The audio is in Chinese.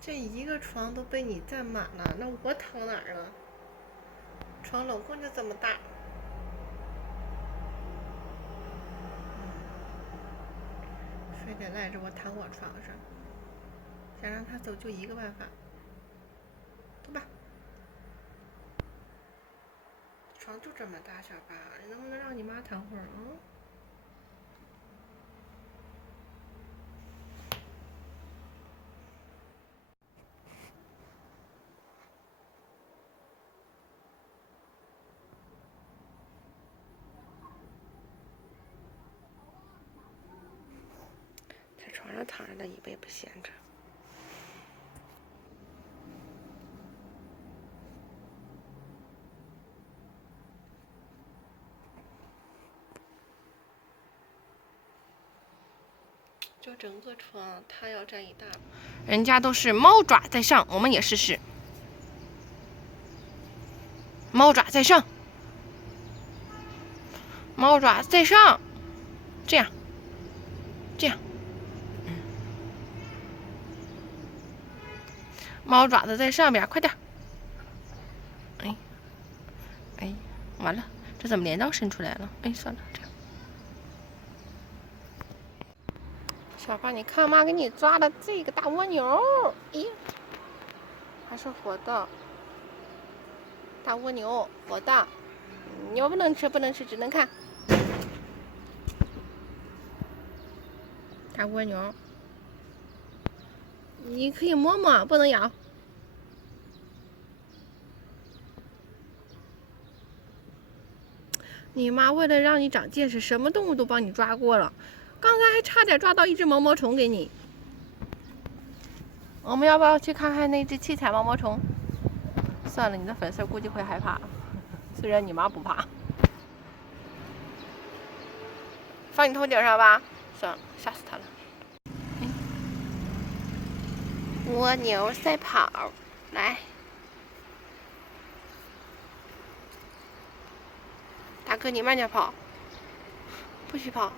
这一个床都被你占满了，那我躺哪儿了？床拢共就这么大。非得赖着我躺我床上，想让他走就一个办法，走吧。床就这么大，小八，你能不能让你妈躺会儿啊？在床上躺着的尾巴也不闲着。就整个床，他要占一大。人家都是猫爪在上，我们也试试。猫爪在上，猫爪在上，这样，这样。猫爪子在上边，快点！哎，完了，这怎么镰刀伸出来了？哎，算了，这样。小八，你看妈给你抓的这个大蜗牛，咦，还是活的。大蜗牛，活的。你要不能吃，不能吃，只能看。大蜗牛，你可以摸摸，不能咬。你妈为了让你长见识，什么动物都帮你抓过了，刚才还差点抓到一只毛毛虫给你。我们要不要去看看那只七彩毛毛虫？算了，你的粉丝估计会害怕，虽然你妈不怕。放你头顶上吧，算了，吓死他了。蜗牛赛跑，来，大哥你慢点跑，不许跑。